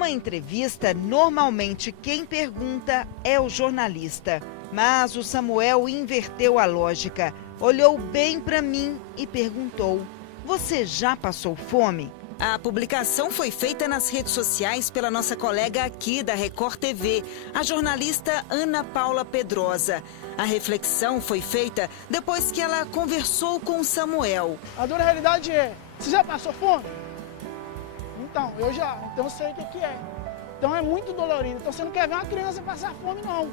Numa entrevista, normalmente quem pergunta é o jornalista. Mas o Samuel inverteu a lógica, olhou bem para mim e perguntou: "Você já passou fome?" A publicação foi feita nas redes sociais pela nossa colega aqui da Record TV, a jornalista Ana Paula Pedrosa. A reflexão foi feita depois que ela conversou com o Samuel. A dura realidade é: você já passou fome? Então, eu já. Então eu sei o que é. Então é muito dolorido. Então você não quer ver uma criança passar fome, não.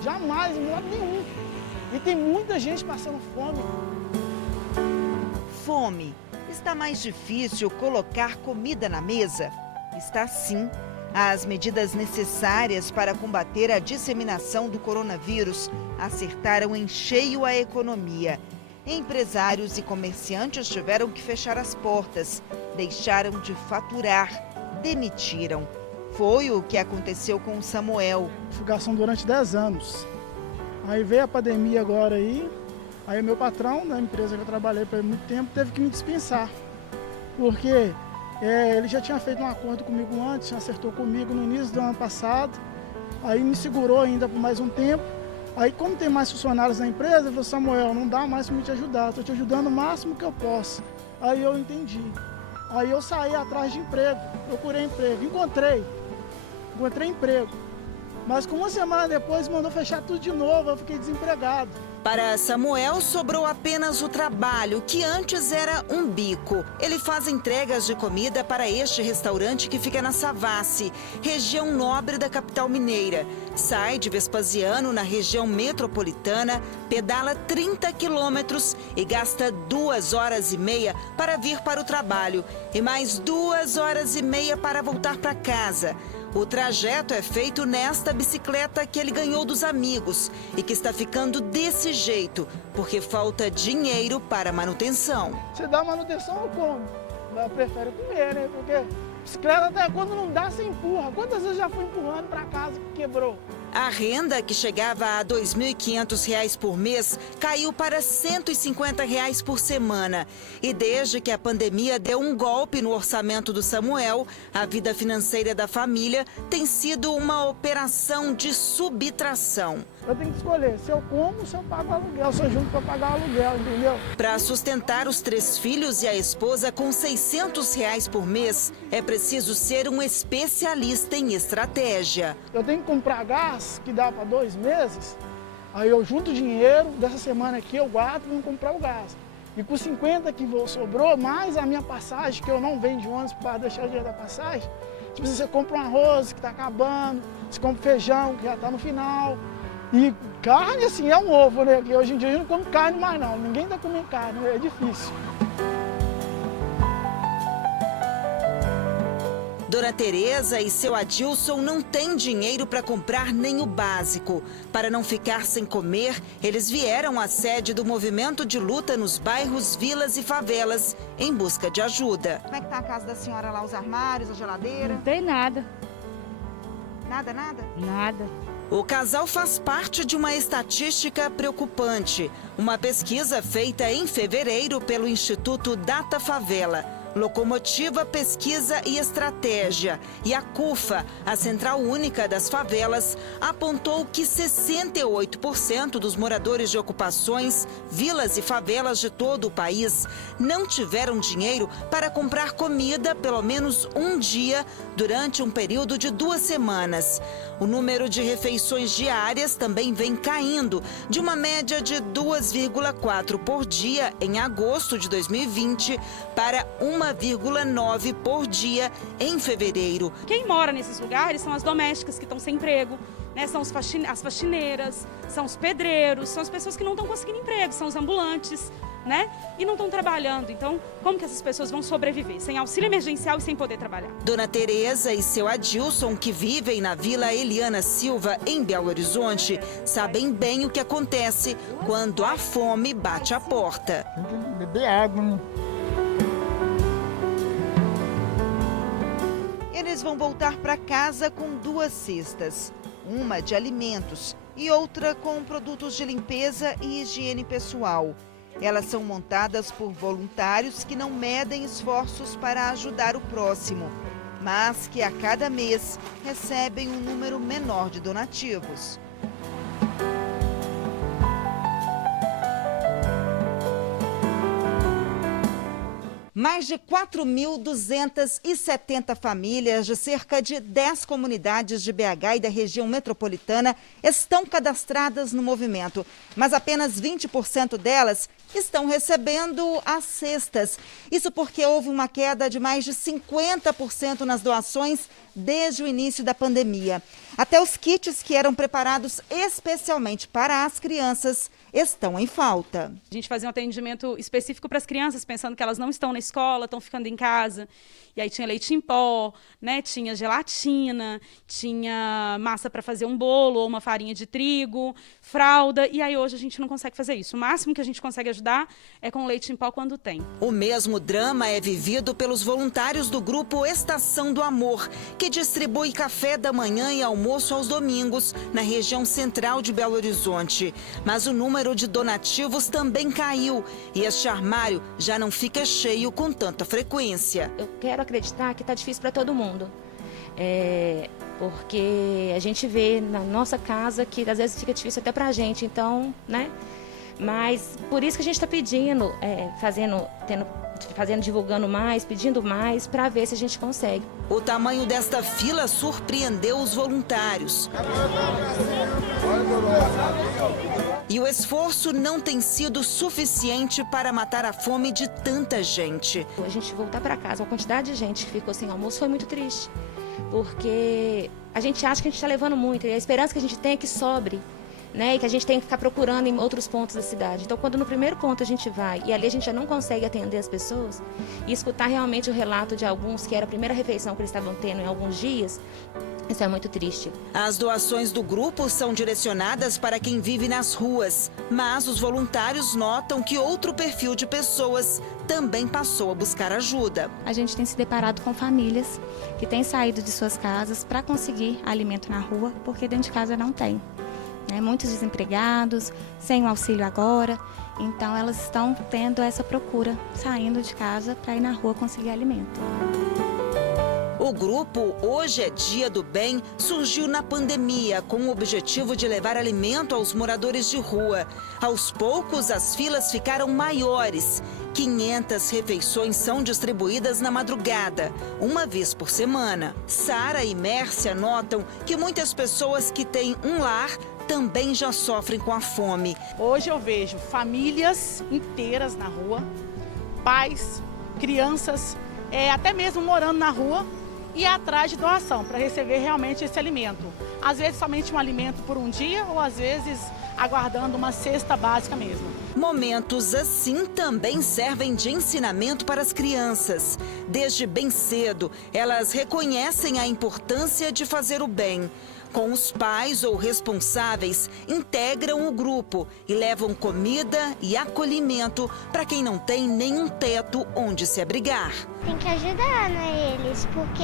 Jamais, em modo nenhum. E tem muita gente passando fome. Fome. Está mais difícil colocar comida na mesa? Está sim. As medidas necessárias para combater a disseminação do coronavírus acertaram em cheio a economia. Empresários e comerciantes tiveram que fechar as portas, deixaram de faturar, demitiram. Foi o que aconteceu com o Samuel. Fugação durante 10 anos. Aí veio a pandemia agora aí meu patrão, da empresa que eu trabalhei por muito tempo, teve que me dispensar. Porque ele já tinha feito um acordo comigo antes, acertou comigo no início do ano passado. Aí me segurou ainda por mais um tempo. Aí como tem mais funcionários na empresa, ele falou: "Samuel, não dá mais para me te ajudar, estou te ajudando o máximo que eu posso." Aí eu entendi. Aí eu saí atrás de emprego, procurei emprego, encontrei emprego. Mas com uma semana depois mandou fechar tudo de novo, eu fiquei desempregado. Para Samuel sobrou apenas o trabalho, que antes era um bico. Ele faz entregas de comida para este restaurante que fica na Savassi, região nobre da capital mineira. Sai de Vespasiano, na região metropolitana, pedala 30 quilômetros e gasta 2 horas e meia para vir para o trabalho e mais 2 horas e meia para voltar para casa. O trajeto é feito nesta bicicleta que ele ganhou dos amigos e que está ficando desse jeito, porque falta dinheiro para manutenção. Você dá manutenção, eu como. Eu prefiro comer, né? Porque bicicleta até quando não dá, você empurra. Quantas vezes já fui empurrando para casa que quebrou? A renda, que chegava a R$ 2.500 por mês, caiu para R$ 150 por semana. E desde que a pandemia deu um golpe no orçamento do Samuel, a vida financeira da família tem sido uma operação de subtração. Eu tenho que escolher se eu como ou se eu pago aluguel, se eu junto para pagar o aluguel, entendeu? Para sustentar os 3 filhos e a esposa com R$ 600 por mês, é preciso ser um especialista em estratégia. Eu tenho que comprar gás, que dá para 2 meses, aí eu junto dinheiro, dessa semana aqui eu guardo para comprar o gás. E com 50 que sobrou, mais a minha passagem, que eu não venho de ônibus para deixar o dinheiro da passagem, tipo, você compra um arroz que está acabando, você compra feijão que já está no final. E carne, assim, é um ovo, né? Porque hoje em dia a gente não come carne mais não, ninguém está comendo carne, é difícil. Dona Tereza e seu Adilson não têm dinheiro para comprar nem o básico. Para não ficar sem comer, eles vieram à sede do movimento de luta nos bairros, vilas e favelas em busca de ajuda. Como é que tá a casa da senhora lá, os armários, a geladeira? Não tem nada. Nada, nada? Nada. O casal faz parte de uma estatística preocupante. Uma pesquisa feita em fevereiro pelo Instituto Data Favela, Locomotiva Pesquisa e Estratégia e a CUFA, a Central Única das Favelas, apontou que 68% dos moradores de ocupações, vilas e favelas de todo o país não tiveram dinheiro para comprar comida pelo menos um dia durante um período de 2 semanas. O número de refeições diárias também vem caindo, de uma média de 2,4 por dia em agosto de 2020 para 1,9 por dia em fevereiro. Quem mora nesses lugares são as domésticas que estão sem emprego, né? São as faxineiras, são os pedreiros, são as pessoas que não estão conseguindo emprego, são os ambulantes, né? E não estão trabalhando. Então, como que essas pessoas vão sobreviver? Sem auxílio emergencial e sem poder trabalhar. Dona Tereza e seu Adilson, que vivem na Vila Eliana Silva, em Belo Horizonte, sabem bem o que acontece quando a fome bate a porta. Tem que beber água, né? Eles vão voltar para casa com 2 cestas, uma de alimentos e outra com produtos de limpeza e higiene pessoal. Elas são montadas por voluntários que não medem esforços para ajudar o próximo. mas que a cada mês recebem um número menor de donativos. Mais de 4.270 famílias de cerca de 10 comunidades de BH e da região metropolitana estão cadastradas no movimento, mas apenas 20% delas estão recebendo as cestas. Isso porque houve uma queda de mais de 50% nas doações desde o início da pandemia. Até os kits que eram preparados especialmente para as crianças estão em falta. A gente fazia um atendimento específico para as crianças, pensando que elas não estão na escola, estão ficando em casa. E aí tinha leite em pó, né? Tinha gelatina, tinha massa para fazer um bolo ou uma farinha de trigo, fralda. E aí hoje a gente não consegue fazer isso. O máximo que a gente consegue ajudar é com leite em pó quando tem. O mesmo drama é vivido pelos voluntários do grupo Estação do Amor, que distribui café da manhã e almoço aos domingos na região central de Belo Horizonte. Mas o número de donativos também caiu e este armário já não fica cheio com tanta frequência. Eu quero acreditar que está difícil para todo mundo, porque a gente vê na nossa casa que às vezes fica difícil até para a gente, então, né? Mas por isso que a gente está pedindo, divulgando mais, pedindo mais, para ver se a gente consegue. O tamanho desta fila surpreendeu os voluntários. E o esforço não tem sido suficiente para matar a fome de tanta gente. A gente voltar para casa, a quantidade de gente que ficou sem almoço foi muito triste, porque a gente acha que a gente está levando muito, e a esperança que a gente tem é que sobre, né? E que a gente tem que ficar procurando em outros pontos da cidade. Então, quando no primeiro ponto a gente vai e ali a gente já não consegue atender as pessoas e escutar realmente o relato de alguns que era a primeira refeição que eles estavam tendo em alguns dias, isso é muito triste. As doações do grupo são direcionadas para quem vive nas ruas, mas os voluntários notam que outro perfil de pessoas também passou a buscar ajuda. A gente tem se deparado com famílias que têm saído de suas casas para conseguir alimento na rua, porque dentro de casa não tem. Muitos desempregados, sem o auxílio agora, então elas estão tendo essa procura, saindo de casa para ir na rua conseguir alimento. O grupo Hoje é Dia do Bem surgiu na pandemia com o objetivo de levar alimento aos moradores de rua. Aos poucos, as filas ficaram maiores. 500 refeições são distribuídas na madrugada, uma vez por semana. Sara e Mércia notam que muitas pessoas que têm um lar também já sofrem com a fome. Hoje eu vejo famílias inteiras na rua, pais, crianças, até mesmo morando na rua e atrás de doação para receber realmente esse alimento. Às vezes somente um alimento por um dia ou às vezes aguardando uma cesta básica mesmo. Momentos assim também servem de ensinamento para as crianças. Desde bem cedo, elas reconhecem a importância de fazer o bem. Com os pais ou responsáveis, integram o grupo e levam comida e acolhimento para quem não tem nenhum teto onde se abrigar. Tem que ajudar, né, eles, porque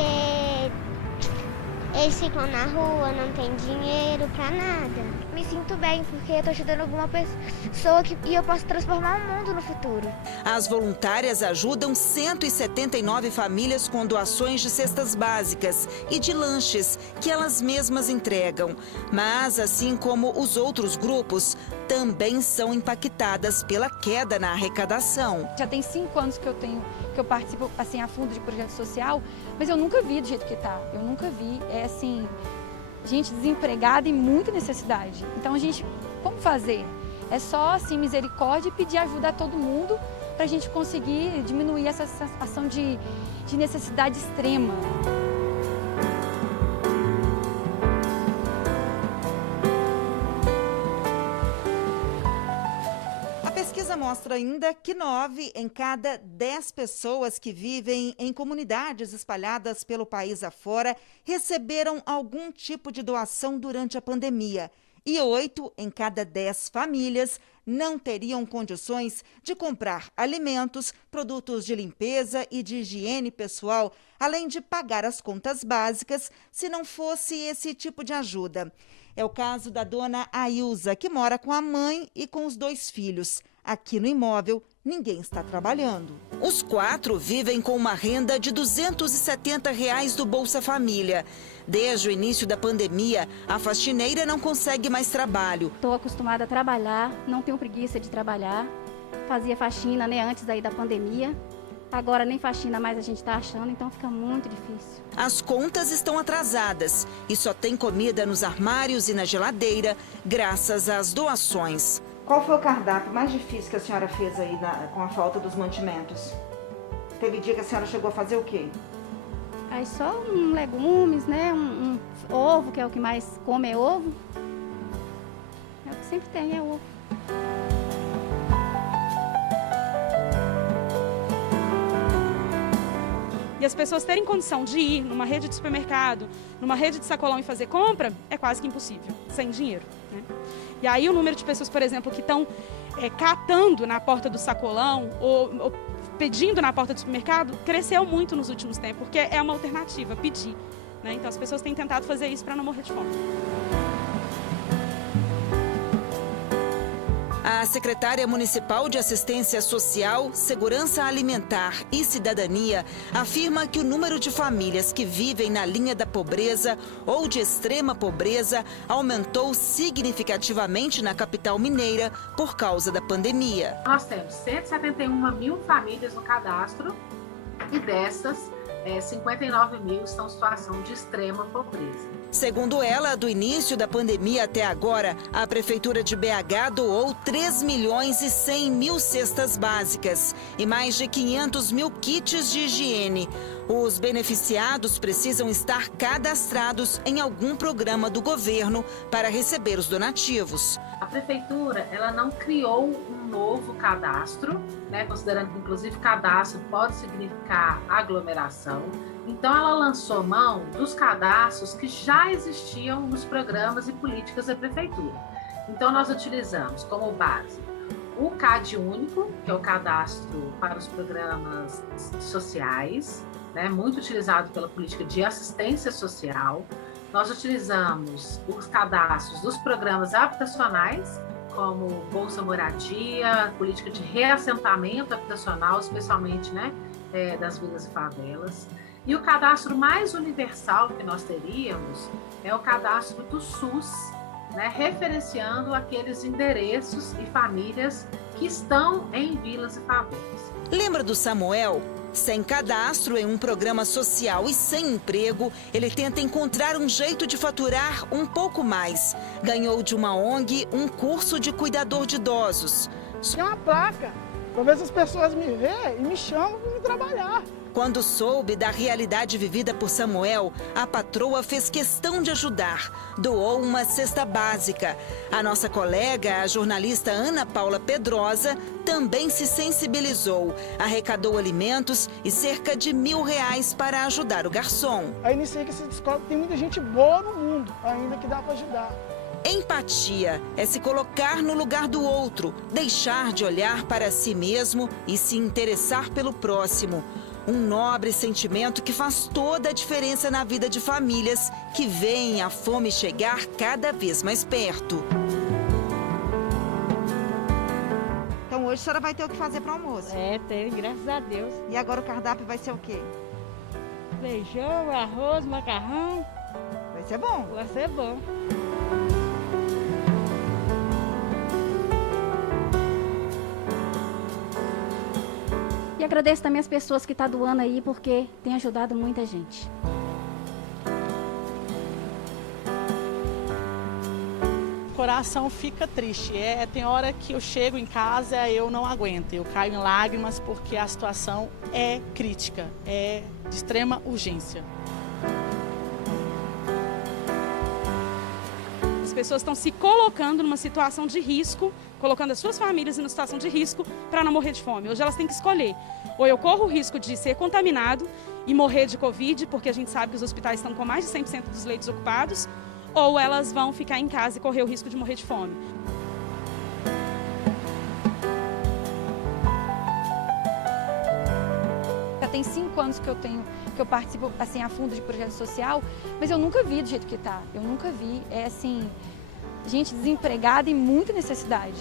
eles ficam na rua, não tem dinheiro para nada. Me sinto bem, porque eu estou ajudando alguma pessoa e eu posso transformar o mundo no futuro. As voluntárias ajudam 179 famílias com doações de cestas básicas e de lanches que elas mesmas entregam. Mas, assim como os outros grupos, também são impactadas pela queda na arrecadação. Já tem 5 anos que eu participo assim a fundo de projeto social, mas eu nunca vi do jeito que está. Eu nunca vi, gente desempregada e muita necessidade. Então como fazer? É só assim misericórdia e pedir ajuda a todo mundo para a gente conseguir diminuir essa sensação de necessidade extrema. A pesquisa mostra ainda que 9 em cada 10 pessoas que vivem em comunidades espalhadas pelo país afora receberam algum tipo de doação durante a pandemia. E 8 em cada 10 famílias não teriam condições de comprar alimentos, produtos de limpeza e de higiene pessoal, além de pagar as contas básicas, se não fosse esse tipo de ajuda. É o caso da dona Ailza, que mora com a mãe e com os 2 filhos. Aqui no imóvel, ninguém está trabalhando. Os 4 vivem com uma renda de R$ 270 do Bolsa Família. Desde o início da pandemia, a faxineira não consegue mais trabalho. Estou acostumada a trabalhar, não tenho preguiça de trabalhar. Fazia faxina, antes aí da pandemia. Agora nem faxina mais a gente está achando, então fica muito difícil. As contas estão atrasadas e só tem comida nos armários e na geladeira, graças às doações. Qual foi o cardápio mais difícil que a senhora fez aí com a falta dos mantimentos? Teve dia que a senhora chegou a fazer o quê? Aí só legumes, um ovo, que é o que mais come, é ovo. É o que sempre tem, é ovo. E as pessoas terem condição de ir numa rede de supermercado, numa rede de sacolão e fazer compra, é quase que impossível, sem dinheiro, né? E aí o número de pessoas, por exemplo, que estão catando na porta do sacolão ou pedindo na porta do supermercado, cresceu muito nos últimos tempos, porque é uma alternativa, pedir, né? Então as pessoas têm tentado fazer isso para não morrer de fome. A secretária municipal de Assistência Social, Segurança Alimentar e Cidadania afirma que o número de famílias que vivem na linha da pobreza ou de extrema pobreza aumentou significativamente na capital mineira por causa da pandemia. Nós temos 171 mil famílias no cadastro e dessas, 59 mil estão em situação de extrema pobreza. Segundo ela, do início da pandemia até agora, a Prefeitura de BH doou 3.100.000 cestas básicas e mais de 500 mil kits de higiene. Os beneficiados precisam estar cadastrados em algum programa do governo para receber os donativos. A Prefeitura ela não criou um novo cadastro, considerando que inclusive cadastro pode significar aglomeração. Então, ela lançou mão dos cadastros que já existiam nos programas e políticas da Prefeitura. Então, nós utilizamos como base o CAD único, que é o cadastro para os programas sociais, muito utilizado pela política de assistência social. Nós utilizamos os cadastros dos programas habitacionais, como Bolsa Moradia, política de reassentamento habitacional, especialmente das vilas e favelas. E o cadastro mais universal que nós teríamos é o cadastro do SUS, referenciando aqueles endereços e famílias que estão em vilas e favelas. Lembra do Samuel? Sem cadastro em um programa social e sem emprego, ele tenta encontrar um jeito de faturar um pouco mais. Ganhou de uma ONG um curso de cuidador de idosos. Tem uma placa, para ver se as pessoas me veem e me chamam para me trabalhar. Quando soube da realidade vivida por Samuel, a patroa fez questão de ajudar. Doou uma cesta básica. A nossa colega, a jornalista Ana Paula Pedrosa, também se sensibilizou. Arrecadou alimentos e cerca de R$1.000 para ajudar o garçom. Aí iniciei que se descobre que tem muita gente boa no mundo ainda que dá para ajudar. Empatia é se colocar no lugar do outro, deixar de olhar para si mesmo e se interessar pelo próximo. Um nobre sentimento que faz toda a diferença na vida de famílias que veem a fome chegar cada vez mais perto. Então hoje a senhora vai ter o que fazer para o almoço? Tem, graças a Deus. E agora o cardápio vai ser o quê? Feijão, arroz, macarrão. Vai ser bom? Vai ser bom. E agradeço também as pessoas que estão doando aí, porque tem ajudado muita gente. O coração fica triste. Tem hora que eu chego em casa, eu não aguento. Eu caio em lágrimas porque a situação é crítica, é de extrema urgência. As pessoas estão se colocando numa situação de risco, colocando as suas famílias em uma situação de risco para não morrer de fome. Hoje elas têm que escolher. Ou eu corro o risco de ser contaminado e morrer de Covid, porque a gente sabe que os hospitais estão com mais de 100% dos leitos ocupados, ou elas vão ficar em casa e correr o risco de morrer de fome. Já tem 5 anos que eu participo assim a fundo de projeto social, mas eu nunca vi do jeito que está. Eu nunca vi. É assim, gente desempregada e muita necessidade.